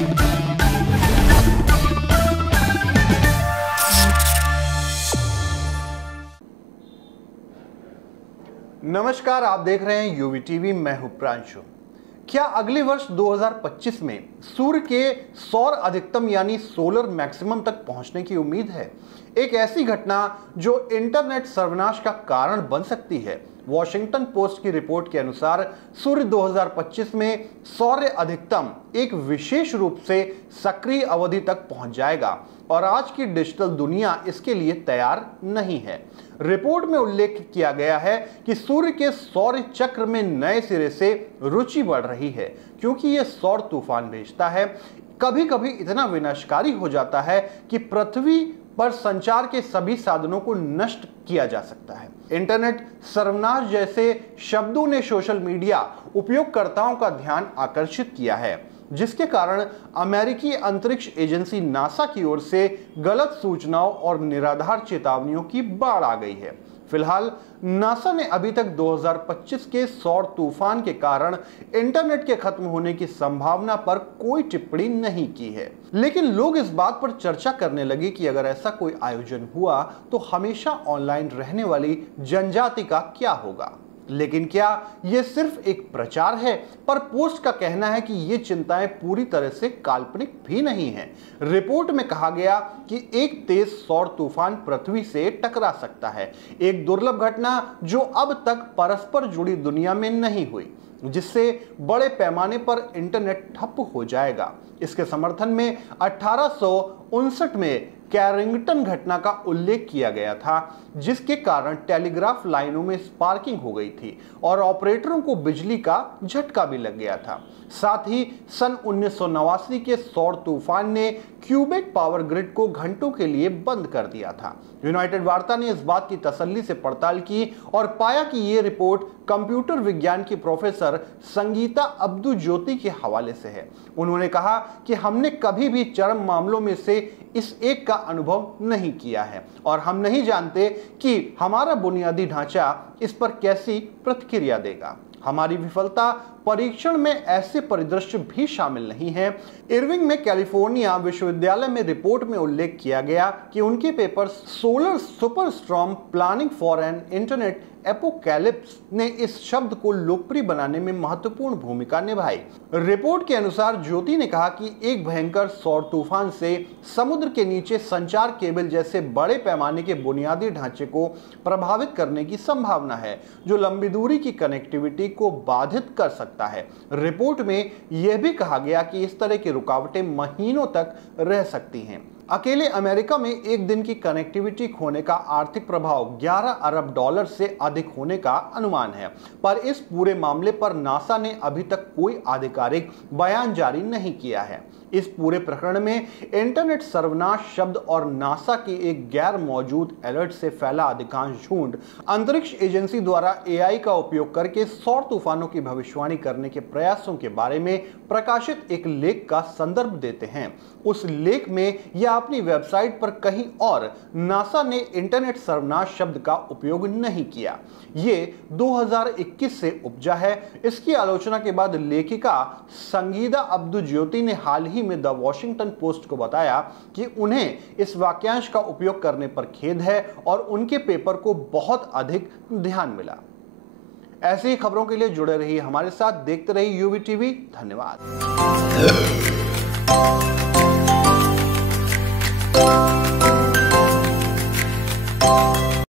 नमस्कार, आप देख रहे हैं यूवी टीवी। मैं हूं प्रांशु। क्या अगले वर्ष 2025 में सूर्य के सौर अधिकतम यानी सोलर मैक्सिमम तक पहुंचने की उम्मीद है? एक ऐसी घटना जो इंटरनेट सर्वनाश का कारण बन सकती है। वॉशिंगटन पोस्ट की रिपोर्ट के अनुसार सूर्य 2025 में सौर अधिकतम एक विशेष रूप से सक्रिय अवधि तक पहुंच जाएगा और आज की डिजिटल दुनिया इसके लिए तैयार नहीं है। रिपोर्ट में उल्लेख किया गया है कि सूर्य के सौर चक्र में नए सिरे से रुचि बढ़ रही है क्योंकि यह सौर तूफान भेजता है। कभी कभी इतना विनाशकारी हो जाता है कि पृथ्वी पर संचार के सभी साधनों को नष्ट किया जा सकता है। इंटरनेट सर्वनाश जैसे शब्दों ने सोशल मीडिया उपयोगकर्ताओं का ध्यान आकर्षित किया है, जिसके कारण अमेरिकी अंतरिक्ष एजेंसी नासा की ओर से गलत सूचनाओं और निराधार चेतावनियों की बाढ़ आ गई है। फिलहाल नासा ने अभी तक 2025 के सौर तूफान के कारण इंटरनेट के खत्म होने की संभावना पर कोई टिप्पणी नहीं की है, लेकिन लोग इस बात पर चर्चा करने लगे कि अगर ऐसा कोई आयोजन हुआ तो हमेशा ऑनलाइन रहने वाली जनजाति का क्या होगा। लेकिन क्या यह सिर्फ एक प्रचार है? पर पोस्ट का कहना है कि ये चिंताएं पूरी तरह से काल्पनिक भी नहीं है। रिपोर्ट में कहा गया कि एक तेज सौर तूफान पृथ्वी से टकरा सकता है, एक दुर्लभ घटना जो अब तक परस्पर जुड़ी दुनिया में नहीं हुई, जिससे बड़े पैमाने पर इंटरनेट ठप हो जाएगा। इसके समर्थन में 1859 में कैरिंगटन घटना का उल्लेख किया गया था, जिसके कारण टेलीग्राफ लाइनों में स्पार्किंग हो गई थी और ऑपरेटरों को बिजली का झटका भी लग गया था। साथ ही सन 1989 के सौर तूफान ने क्यूबेक पावर ग्रिड को घंटों के लिए बंद कर दिया था। यूनाइटेड वार्ता ने इस बात की तसल्ली से पड़ताल की और पाया कि ये रिपोर्ट कंप्यूटर विज्ञान की प्रोफेसर संगीता अब्दू ज्योति के हवाले से है। उन्होंने कहा कि हमने कभी भी चरम मामलों में से इस एक का अनुभव नहीं किया है और हम नहीं जानते कि हमारा बुनियादी ढांचा इस पर कैसी प्रतिक्रिया देगा। हमारी विफलता परीक्षण में ऐसे परिदृश्य भी शामिल नहीं है। इरविंग में कैलिफोर्निया विश्वविद्यालय में रिपोर्ट में उल्लेख किया गया कि उनके paper solar superstorm planning for an internet apocalypse ने इस शब्द को लोकप्रिय बनाने में महत्वपूर्ण भूमिका निभाई। रिपोर्ट के अनुसार ज्योति ने कहा कि एक भयंकर सौर तूफान से समुद्र के नीचे संचार केबल जैसे बड़े पैमाने के बुनियादी ढांचे को प्रभावित करने की संभावना है, जो लंबी दूरी की कनेक्टिविटी को बाधित कर सकता है। रिपोर्ट में यह भी कहा गया कि इस तरह की रुकावटें महीनों तक रह सकती हैं। अकेले अमेरिका में एक दिन की कनेक्टिविटी खोने का आर्थिक प्रभाव 11 अरब डॉलर से अधिक होने का अनुमान है, पर इस पूरे मामले पर नासा ने अभी तक कोई आधिकारिक बयान जारी नहीं किया है। इस पूरे प्रकरण में इंटरनेट सर्वनाश शब्द और नासा की एक गैर मौजूद अलर्ट से फैला अधिकांश झूठ अंतरिक्ष एजेंसी द्वारा एआई का उपयोग करके सौर तूफानों की भविष्यवाणी करने के प्रयासों के बारे में प्रकाशित एक लेख का संदर्भ देते हैं। उस लेख में या अपनी वेबसाइट पर कहीं और नासा ने इंटरनेट सर्वनाश शब्द का उपयोग नहीं किया। ये 2021 से उपजा है। इसकी आलोचना के बाद लेखिका संगीता अब्दू ज्योति ने हाल ही में द वॉशिंगटन पोस्ट को बताया कि उन्हें इस वाक्यांश का उपयोग करने पर खेद है और उनके पेपर को बहुत अधिक ध्यान मिला। ऐसी खबरों के लिए जुड़े रहिए हमारे साथ, देखते रहिए यूवी टीवी। धन्यवाद।